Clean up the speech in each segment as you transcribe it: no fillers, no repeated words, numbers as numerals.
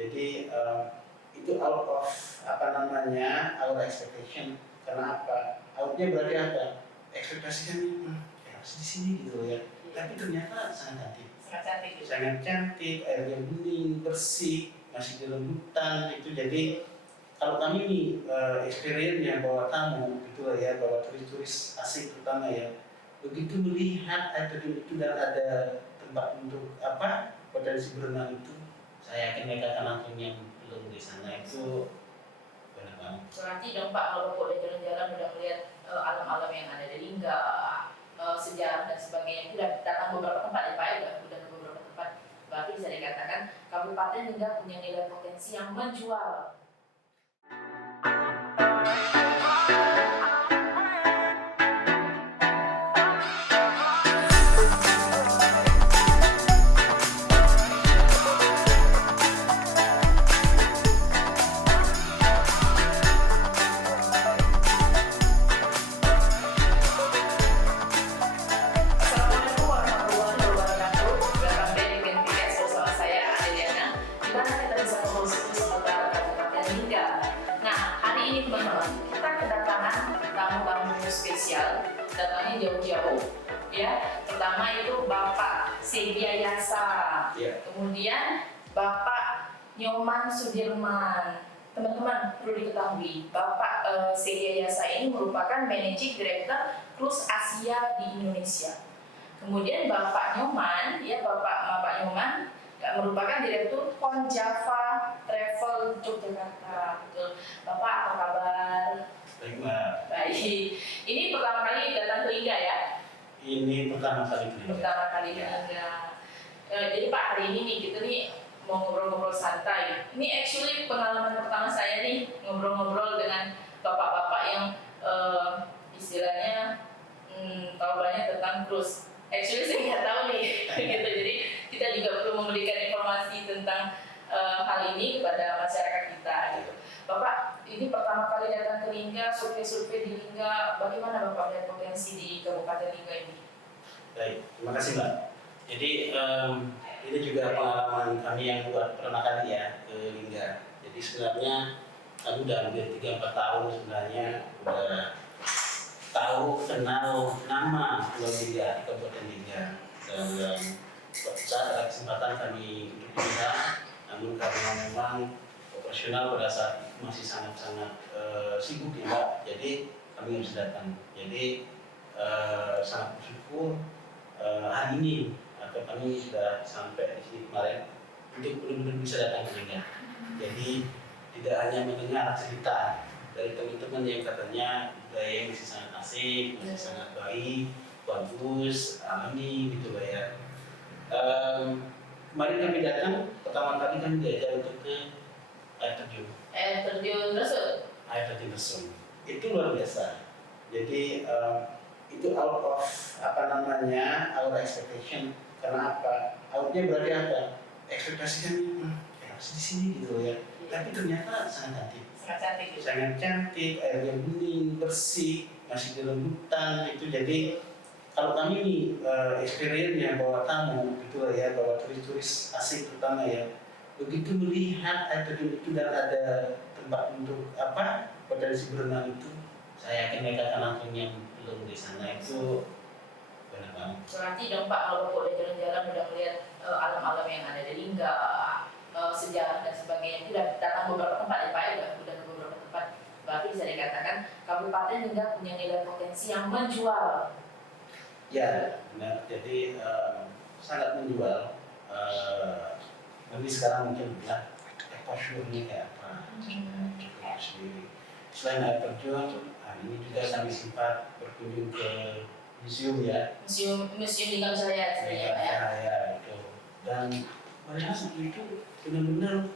Jadi itu out of our expectation. Karena apa? Outnya berarti apa? Ekspektasi kan harus di sini gitu ya. Tapi ternyata sangat cantik. Sangat cantik, airnya bening, bersih, masih di hutan itu. Jadi kalau kami nih experience-nya bawa tamu gitu lah ya, bawa turis-turis asing terutama ya, begitu melihat air terjun itu dan ada tempat untuk potensi berenang itu, saya yakin mereka akan langsung yang belum di sana itu benar banget. Berarti dong Pak, kalau Bapak udah jalan-jalan udah melihat alam-alam yang ada di Lingga, sejarah dan sebagainya, udah datang beberapa tempat ya Pak, udah ke beberapa tempat, berarti bisa dikatakan Kabupaten Lingga punya nilai potensi yang menjual. Datangnya jauh-jauh, ya. Pertama itu Bapak Sedia Yasa, kemudian Bapak Nyoman Sudirman. Teman-teman perlu diketahui, Bapak Sedia Yasa ini merupakan Managing Director Cruise Asia di Indonesia. Kemudian Bapak Nyoman, ya Bapak Nyoman merupakan Direktur Pon Java Travel Yogyakarta. Betul. Bapak apa kabar? Baik Mbak. Baik. Ini pertama kali datang ke Lingga ya? Ini pertama kali ke Lingga. Pertama kali ke Lingga. Jadi Pak, hari ini nih kita nih mau ngobrol-ngobrol santai. Ini actually pengalaman pertama saya nih ngobrol-ngobrol dengan bapak-bapak yang istilahnya tahu banyak tentang cruise. Actually saya nggak tahu nih, gitu. Jadi kita juga perlu memberikan informasi tentang hal ini kepada masyarakat kita, gitu. Bapak, ini pertama kali datang ke Lingga, survei-survei di Lingga, bagaimana Bapak melihat potensi di Kabupaten Lingga ini? Baik, terima kasih Mbak. Jadi ini juga pengalaman kami yang pertama kali ya ke Lingga. Jadi sebenarnya kami udah hampir 3-4 tahun sebenarnya udah tahu, kenal nama Pulau Lingga di Kabupaten Lingga. Dan suatu saat ada kesempatan kami untuk pindah, namun karena memang operasional pada saat itu masih sangat-sangat sibuk ya Mbak, jadi kami nggak bisa datang. Jadi sangat bersyukur hari ini atau kami sudah sampai di sini kemarin untuk benar-benar bisa datang ke Lingga. Jadi tidak hanya mendengar cerita dari teman-teman yang katanya budaya masih sangat asik, masih sangat baik, bagus, alami gitu lah ya. Kemarin kami datang, pertama kali kami diajak untuk ke air terjun. Air terjun Resung. Air terjun Resung. Itu luar biasa. Jadi itu out of our expectation. Karena apa? Outnya berarti apa? Ekspektasi kan harus di sini gitu ya. Tapi ternyata sangat cantik. Sangat cantik, airnya bening, bersih, masih di hutan itu. Jadi kalau kami nih experience-nya bawa tamu gitu lah ya, bawa turis-turis asing terutama ya, begitu melihat air terjun itu dan ada tempat untuk potensi berenang itu, saya yakin mereka akan langsung yang belum di sana itu benar banget. Berarti dong Pak, kalau Bapak udah jalan-jalan udah melihat alam-alam yang ada di Lingga, sejarah dan sebagainya, udah datang beberapa tempat ya Pak, udah ke beberapa tempat, berarti bisa dikatakan Kabupaten Lingga punya nilai potensi yang menjual. Ya, benar. Jadi sangat menjual. Nanti sekarang mungkin bilang exposure-nya kayak apa, cukup sendiri. Selain air terjun, hari ini juga kami sempat berkunjung ke museum ya. Museum Lingga Jaya sebenarnya Pak ya. Itu. Dan mereka itu benar-benar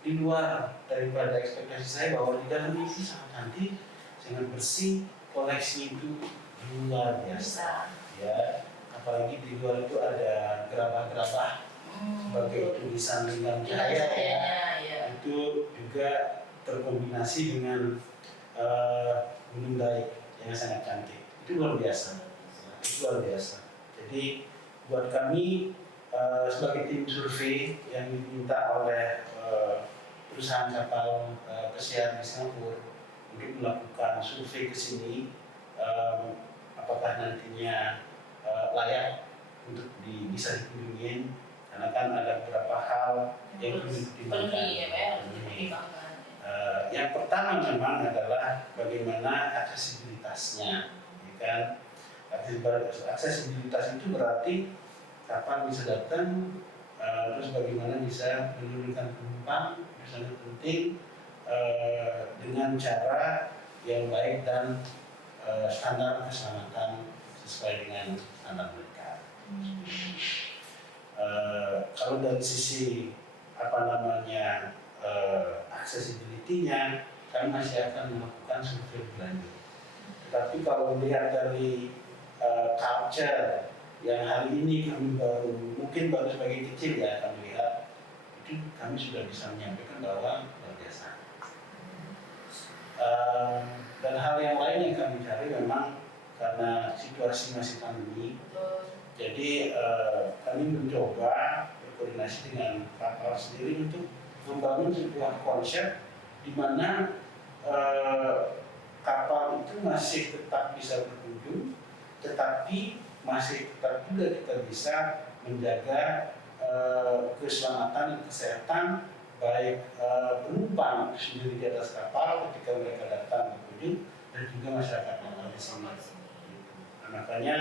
di luar daripada ekspektasi saya bahwa di dalam itu sangat cantik, sangat bersih, koleksi itu luar biasa. Ya, apalagi di luar itu ada gerabah-gerabah sebagai tulisan Lingga Jaya ya. Itu juga terkombinasi dengan gunung Daik yang sangat cantik. Itu luar biasa. Jadi buat kami sebagai tim survei yang diminta oleh perusahaan kapal pesiar di Singapura untuk melakukan survei ke sini, apakah nantinya layak untuk bisa dikunjungi, karena kan ada beberapa hal yang perlu dipertimbangkan. Yang pertama memang adalah bagaimana aksesibilitasnya, ya kan? Aksesibilitas itu berarti kapan bisa datang, terus bagaimana bisa menurunkan penumpang, itu sangat penting, dengan cara yang baik dan standar keselamatan sesuai dengan standar mereka. Kalau dari sisi accessibility-nya, kami masih akan melakukan survei berlanjut. Tetapi kalau melihat dari culture yang hari ini kami mungkin baru sebagai kecil ya kami lihat, itu kami sudah bisa menyampaikan bahwa luar biasa. Dan hal yang lain yang kami cari memang karena situasi masih pandemi, jadi kami mencoba berkoordinasi dengan kapal sendiri untuk membangun sebuah konsep di mana kapal itu masih tetap bisa berkunjung, tetapi masih tetap juga kita bisa menjaga keselamatan dan kesehatan baik penumpang sendiri di atas kapal ketika mereka datang berkunjung dan juga masyarakat lokal di sini. Nah, makanya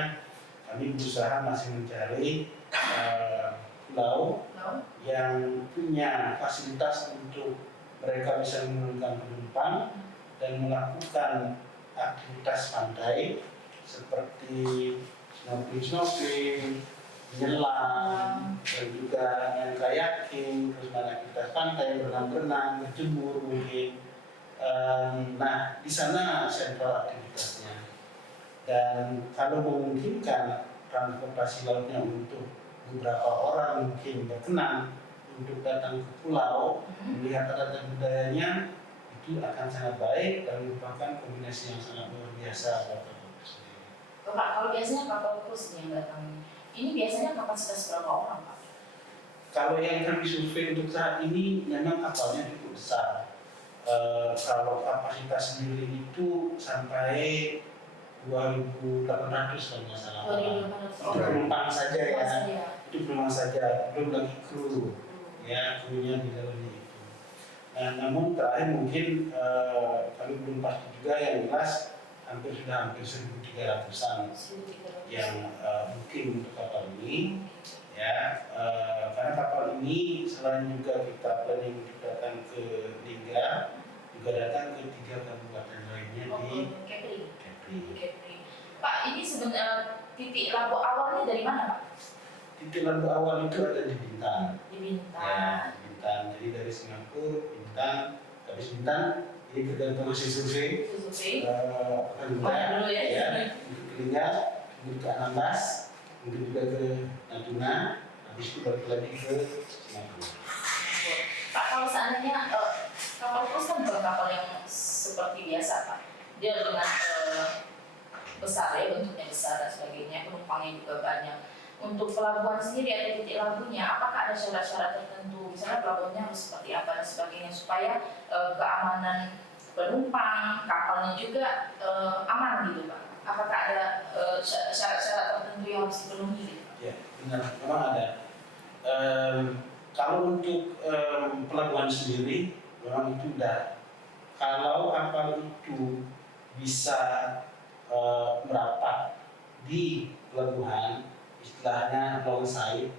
kami berusaha masih mencari pulau yang punya fasilitas untuk mereka bisa menurunkan penumpang dan melakukan aktivitas pantai seperti snorkeling, menyelam, dan juga main kayaking, terus main aktivitas pantai, berenang-berenang, berjemur mungkin. Nah, di sana sentral aktivitasnya. Dan kalau memungkinkan transportasi lautnya untuk beberapa orang mungkin berkenan untuk datang ke pulau, melihat adat dan budayanya, itu akan sangat baik dan merupakan kombinasi yang sangat luar biasa buat kapal itu sendiri. Pak, kalau biasanya kapal cruise yang datang ini biasanya kapasitas berapa orang, Pak? Kalau yang kami survei untuk saat ini memang kapalnya cukup besar. Kalau kapasitas sendiri itu sampai 2.800 kalau nggak salah. 2.800 Itu penumpang saja ya. Itu penumpang saja, belum lagi kru. Ya, krunya di dalamnya itu. Nah, namun terakhir mungkin kami belum pasti juga, yang jelas hampir 1.300-an yang mungkin untuk kapal ini. Ya, karena kapal ini selain juga kita planning untuk datang ke Lingga, juga datang ke 3 kabupaten lainnya di Kepri. Pak, ini sebenarnya titik lampu awalnya dari mana, Pak? Titik lampu awal itu ada di Bintan. Di Bintan. Ya, Bintan. Jadi dari Singapura, Bintan, habis Bintan, ini tergantung hasil survei. Apakah Lingga, ya, untuk ke Lingga, kemudian ke Anambas, mungkin juga ke Natuna, habis itu balik lagi ke Singapura. Pak, kalau seandainya kapal cruise kan bukan kapal yang seperti biasa, Pak. Dia dengan besar ya, bentuknya besar dan sebagainya, penumpangnya juga banyak. Untuk pelabuhan sendiri ada titik lampunya, apakah ada syarat-syarat tertentu, misalnya pelabuhannya harus seperti apa dan sebagainya, supaya keamanan penumpang, kapalnya juga aman gitu, Pak? Apakah ada syarat-syarat tertentu yang harus dipenuhi gitu? Ya, benar, memang ada. Kalau untuk pelabuhan sendiri, memang itu udah. Kalau kapal itu bisa merapat di pelabuhan, istilahnya alongside,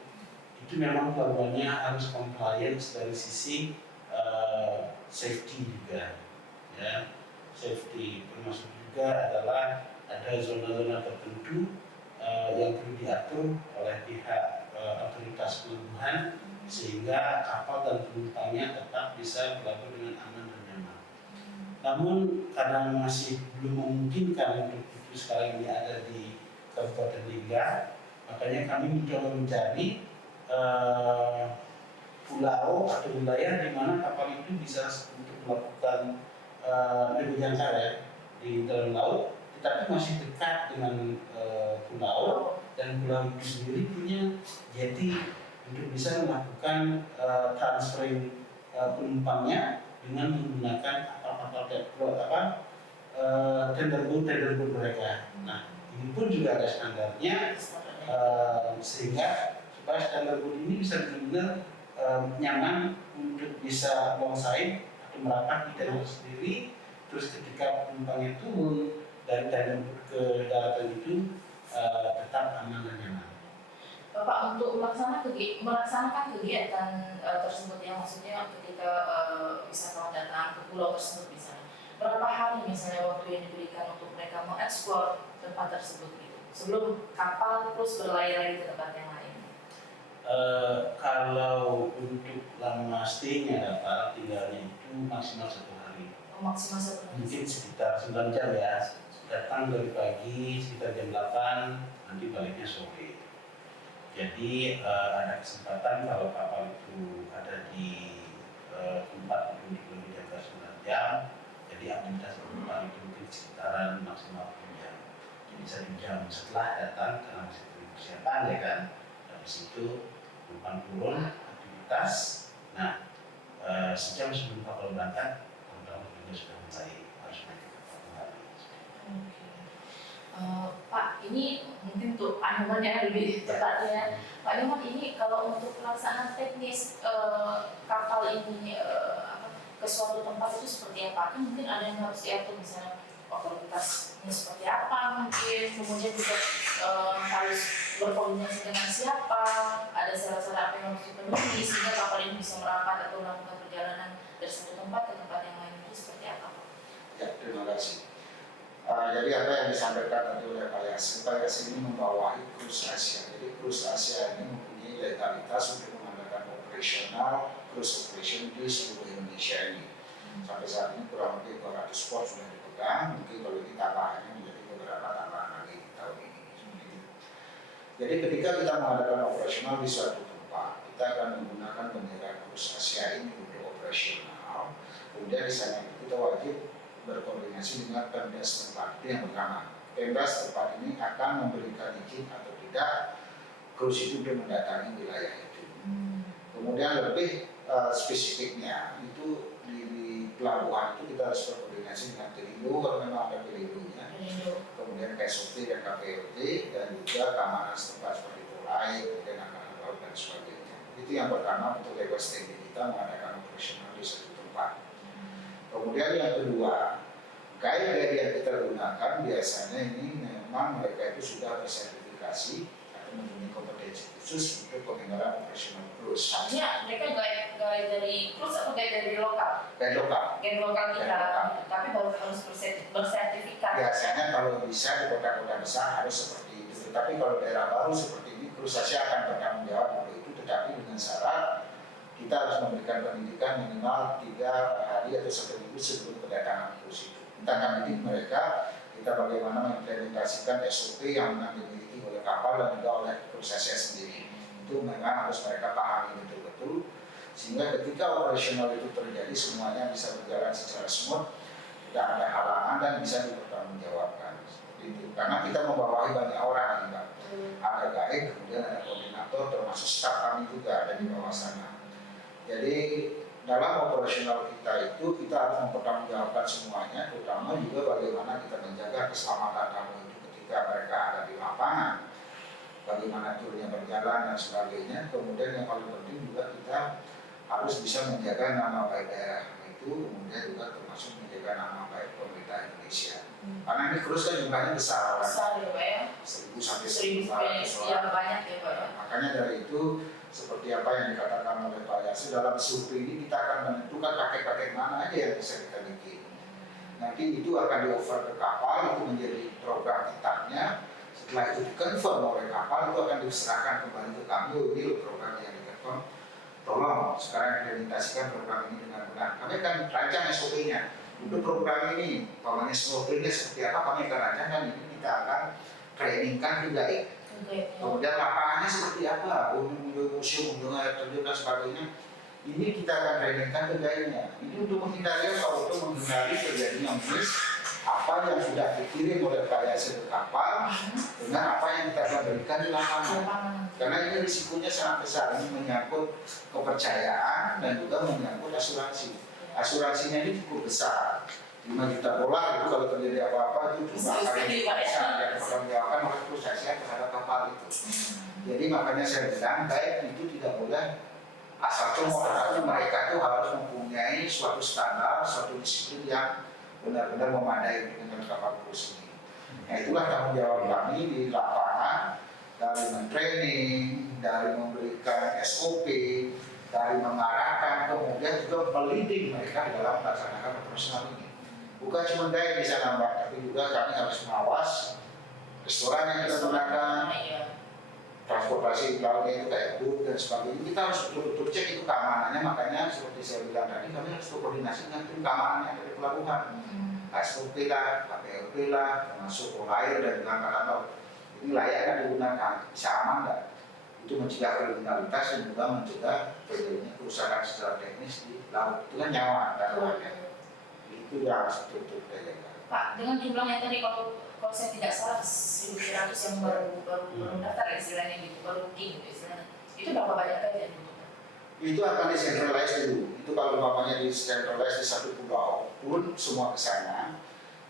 itu memang pelabuhannya harus compliance dari sisi safety juga, ya. Safety termasuk juga adalah ada zona-zona tertentu yang perlu diatur oleh pihak otoritas pelabuhan sehingga kapal dan penumpangnya tetap bisa berlabuh dengan aman dan nyaman. Namun karena masih belum memungkinkan untuk itu sekarang ini ada di Kabupaten Lingga, makanya kami mencoba mencari pulau atau wilayah di mana kapal itu bisa untuk melakukan berjangkar ya di dalam laut, tetapi masih dekat dengan pulau, dan pulau itu sendiri punya jetty untuk bisa melakukan transferring penumpangnya dengan menggunakan kapal-kapal tender boat mereka. Nah, ini pun juga ada standarnya, sehingga supaya standar boat ini bisa benar-benar nyaman untuk bisa longside atau merapat di tender sendiri. Terus ketika penumpangnya turun dari tender boat ke daratan itu tetap aman dan nyaman. Bapak, untuk melaksanakan kegiatan tersebut, yang maksudnya ketika wisatawan datang ke pulau tersebut misalnya, berapa hari misalnya waktu yang diberikan untuk mereka mengeksplor tempat tersebut gitu, sebelum kapal terus berlayar lagi ke tempat yang lain? Kalau untuk lama stay-nya kapal tinggalnya itu maksimal 1 hari. Maksimal 1 hari. Mungkin sekitar 9 jam ya. Datang dari pagi sekitar jam 8, nanti baliknya sore. Jadi ada kesempatan kalau kapal itu ada di tempat untuk lebih dari 9 jam, jadi aktivitas penumpang itu mungkin sekitaran maksimal 6 jam. Jadi 1 jam setelah datang karena masih persiapan ya kan, dari situ penumpang turun aktivitas. Nah, sejam sebelum kapal berangkat, teman-teman juga sudah mulai harus naik ke kapal kembali. Pak, ini mungkin untuk Pak Nyoman ya lebih tepatnya. Pak Nyoman, ini kalau untuk pelaksanaan teknis kapal ini ke suatu tempat itu seperti apa? Kan mungkin ada yang harus diatur, misalnya otoritasnya seperti apa mungkin, kemudian juga harus berkoordinasi dengan siapa, ada syarat-syarat apa yang harus dipenuhi sehingga kapal ini bisa merapat atau melakukan perjalanan dari satu tempat ke tempat yang lain, itu seperti apa, Pak? Ya, terima kasih. Jadi apa yang disampaikan tadi oleh Pak Yasin ini membawahi Cruise Asia. Jadi Cruise Asia ini mempunyai legalitas untuk mengadakan cruise operation di seluruh Indonesia ini. Sampai saat ini kurang lebih 200 port sudah dipegang, mungkin kalau ini tambahannya menjadi beberapa tambahan lagi di tahun ini. Jadi ketika kita mengadakan operasional di suatu tempat, kita akan menggunakan bendera Cruise Asia ini untuk operasional. Kemudian di sana kita wajib berkoordinasi dengan Pemda setempat. Itu yang pertama. Pemda setempat ini akan memberikan izin atau tidak cruise itu untuk mendatangi wilayah itu. Kemudian lebih spesifiknya itu di pelabuhan itu kita harus berkoordinasi dengan Pelindo kalau memang ada Pelindonya. Kemudian KSOP dan KPLT dan juga keamanan setempat seperti Polai, kemudian angkatan laut dan sebagainya. Itu yang pertama untuk legal standing kita mengadakan operasional di satu tempat. Kemudian yang kedua, guide yang kita gunakan biasanya ini memang mereka itu sudah bersertifikasi atau mempunyai kompetensi khusus untuk pengendalian operasional cruise. Artinya mereka guide dari cruise atau guide dari lokal? Guide lokal. Guide lokal kita, tapi baru harus bersertifikat. Biasanya kalau bisa di kota-kota besar harus seperti itu. Tetapi kalau daerah baru seperti ini, Cruise Asia akan bertanggung jawab untuk itu, tetapi dengan syarat kita harus memberikan pendidikan minimal 3 hari atau 1 minggu sebelum kedatangan cruise itu. Kita akan didik mereka, kita bagaimana mengimplementasikan SOP yang memang dimiliki oleh kapal dan juga oleh Cruise Asia sendiri. Itu memang harus mereka pahami betul-betul, sehingga ketika operasional itu terjadi semuanya bisa berjalan secara smooth, tidak ada halangan dan bisa dipertanggungjawabkan. Seperti itu. Karena kita membawahi banyak orang, Mbak. Ada guide, kemudian ada koordinator, termasuk staf kami juga ada di bawah sana. Jadi dalam operasional kita itu kita harus mempertanggungjawabkan semuanya, terutama juga bagaimana kita menjaga keselamatan tamu itu ketika mereka ada di lapangan, bagaimana turnya berjalan dan sebagainya. Kemudian yang paling penting juga kita harus bisa menjaga nama baik daerah itu, kemudian juga termasuk menjaga nama baik pemerintah Indonesia. Karena ini cruise kan jumlahnya besar, Besar ya, Pak ya? 1.000 sampai 1.400 yang banyak ya, Pak ya? Makanya dari itu seperti apa yang dikatakan oleh Pak Yasin, dalam survei ini kita akan menentukan paket-paket mana aja yang bisa kita bikin. Nanti itu akan di-offer ke kapal, itu menjadi program kitabnya. Setelah itu di-confirm oleh kapal, itu akan diserahkan kembali ke kami. Ini program yang di-confirm. Tolong sekarang implementasikan program ini dengan benar. Kami akan rancang SOP-nya. Untuk program ini, pamannya SOP-nya seperti apa, kami akan rancang dan ini kita akan trainingkan juga. Kemudian lapangannya seperti apa, unjung museum, unjung air terjun dan sebagainya. Ini kita akan trainingkan ke guide-nya. Ini untuk menghindari apa? Untuk menghindari terjadinya miss apa yang sudah dikirim oleh PLSI ke kapal dengan apa yang kita akan berikan di lapangan. Karena ini risikonya sangat besar, ini menyangkut kepercayaan dan juga menyangkut asuransi. Asuransinya ini cukup besar, 5 juta dolar itu kalau terjadi apa-apa itu jumlah yang besar yang dipertanggungjawabkan oleh perusahaan terhadap kapal itu. Jadi makanya saya bilang baik itu tidak boleh asal comot, tapi mereka itu harus mempunyai suatu standar, suatu disiplin yang benar-benar memadai dengan kapal cruise ini. Nah itulah tanggung jawab kami di lapangan, dari men-training, dari memberikan SOP, dari mengarahkan, kemudian juga melindungi mereka dalam melaksanakan operasional ini. Bukan cuma dari di sana Mbak, tapi juga kami harus mengawas restoran yang kita gunakan, transportasi lautnya itu kayak boat dan sebagainya. Kita harus betul-betul cek itu keamanannya, makanya seperti saya bilang tadi, kami harus koordinasi dengan tim keamanannya dari pelabuhan. SOP lah, KPLP lah, termasuk air dan angkatan laut. Ini layaknya digunakan, bisa aman nggak? Itu mencegah kriminalitas dan juga mencegah terjadinya kerusakan secara teknis di laut. Itu kan nyawa taruhannya. Itu yang harus betul-betul dijaga. Pak, dengan jumlah yang tadi kalau saya tidak salah 1.100 yang baru daftar istilahnya gitu, baru booking gitu istilahnya. Itu berapa banyak aja yang dibutuhkan? Itu akan disentralize dulu. Itu kalau umpamanya disentralize di satu pulau pun semua ke sana.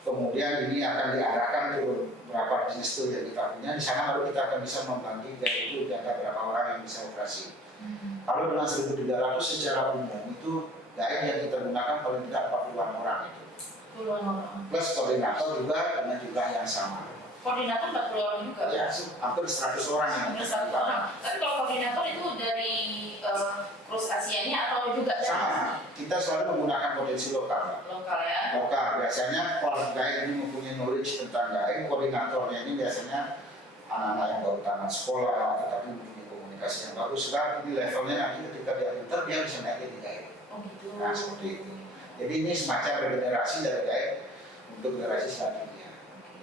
Kemudian ini akan diarahkan ke beberapa jenis tool yang kita punya. Di sana baru kita akan bisa membagi guide itu jangka berapa orang yang bisa operasi. Kalau dengan 1.300 secara umum itu guide yang kita gunakan paling tidak 40-an orang itu. Plus koordinator juga dengan jumlah yang sama. Koordinator 40 orang juga? Ya, hampir 100 orang yang hampir 100 orang. Tapi kalau koordinator itu dari cruise Asianya atau juga dari? Sama, kita selalu menggunakan potensi lokal. Lokal ya? Lokal, biasanya kalau guide ini mempunyai knowledge tentang guide, koordinatornya ini biasanya anak-anak yang baru tamat sekolah, tetapi mempunyai komunikasi yang bagus. Sebab ini levelnya nanti ketika dia pintar, dia bisa naik jadi guide. Oh gitu. Nah seperti itu. Jadi ini semacam regenerasi dari guide untuk generasi selanjutnya.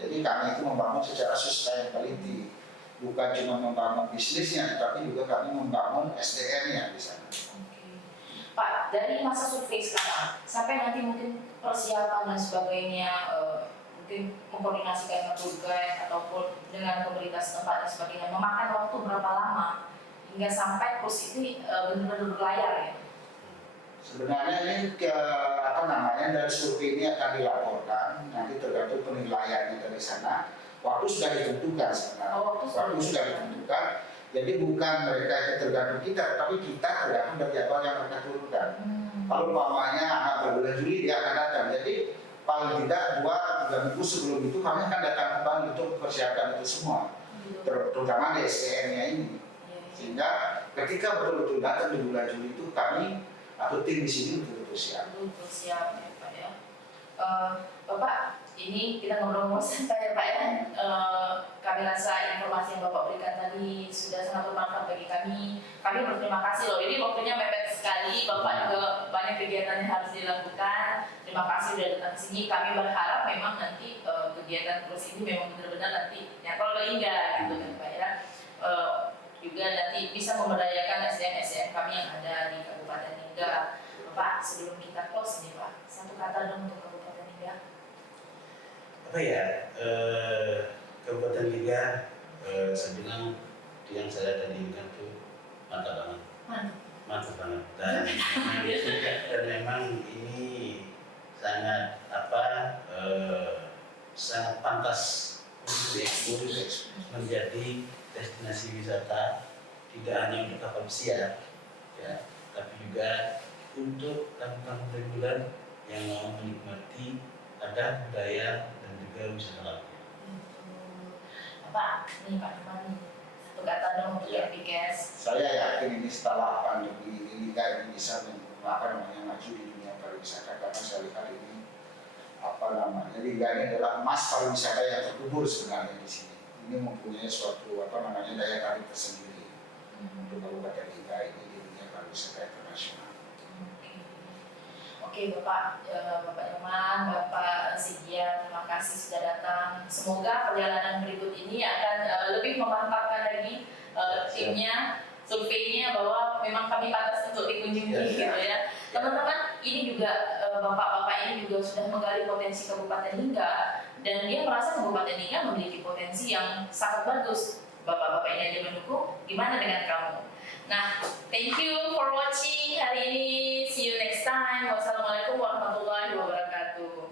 Jadi kami itu membangun secara sustainability, bukan cuma membangun bisnisnya, tetapi juga kami membangun SDM-nya di sana. Pak, dari masa survei sekarang sampai nanti mungkin persiapan dan sebagainya, mungkin mengkoordinasikan dengan tour guide ataupun dengan pemerintah setempat dan sebagainya, memakan waktu berapa lama hingga sampai cruise ini benar-benar berlayar ya? Sebenarnya ini dari survei ini akan dilaporkan, nanti tergantung penilaiannya dari sana. Waktu sudah ditentukan sebenarnya. Waktu sudah ditentukan. Jadi bukan mereka itu tergantung kita, tapi kita tergantung dari jadwal yang mereka turunkan. Kalau umpamanya bulan Juli dia akan datang. Jadi paling tidak 2-3 minggu sebelum itu kami akan datang kembali untuk mempersiapkan itu semua, terutama di SDM-nya ini. Sehingga ketika betul-betul datang di bulan Juli itu kami atau tim di sini betul-betul siap. Betul siap ya Pak ya. Bapak, ini kita ngobrol-ngobrol santai ya Pak ya. Kami rasa informasi yang Bapak berikan tadi sudah sangat bermanfaat bagi kami. Kami berterima kasih loh. Ini waktunya mepet sekali. Bapak juga banyak kegiatan yang harus dilakukan. Terima kasih sudah datang ke sini. Kami berharap memang nanti kegiatan cruise ini memang benar-benar nanti nyantol ke Lingga gitu kan Pak ya. Juga nanti bisa memberdayakan SDM-SDM kami yang ada di Kabupaten Lingga. Pak, sebelum kita close nih Pak, satu kata dong untuk Kabupaten Lingga. Apa ya, Kabupaten Lingga, saya bilang yang saya tadi ingat tuh mantap banget dan memang ini sangat sangat pantas untuk diekspos menjadi destinasi wisata, tidak hanya untuk kapal pesiar ya, tapi juga untuk tamu-tamu reguler yang mau menikmati ada budaya dan juga wisata lautnya. Pak, nih Pak Numan, satu kata dong untuk Epicast. Saya yakin ini setelah pandemi ini Lingga ini bisa maju di dunia pariwisata, karena saya lihat ini Lingga ini adalah emas pariwisata yang terkubur sebenarnya di sini. Ini mempunyai suatu daya tarik tersendiri untuk Kabupaten Lingga ini di dunia pariwisata internasional. Oke Bapak Nyoman, Bapak Sigia, terima kasih sudah datang. Semoga perjalanan berikut ini akan lebih memantapkan lagi timnya, surveinya bahwa memang kami pantas untuk dikunjungi gitu ya. Teman-teman, ini juga bapak-bapak ini juga sudah menggali potensi Kabupaten Lingga dan dia merasa Kabupaten Lingga memiliki potensi yang sangat bagus. Bapak-bapak ini aja mendukung, gimana dengan kamu? Nah, thank you for watching hari ini. See you next time. Wassalamualaikum warahmatullahi wabarakatuh.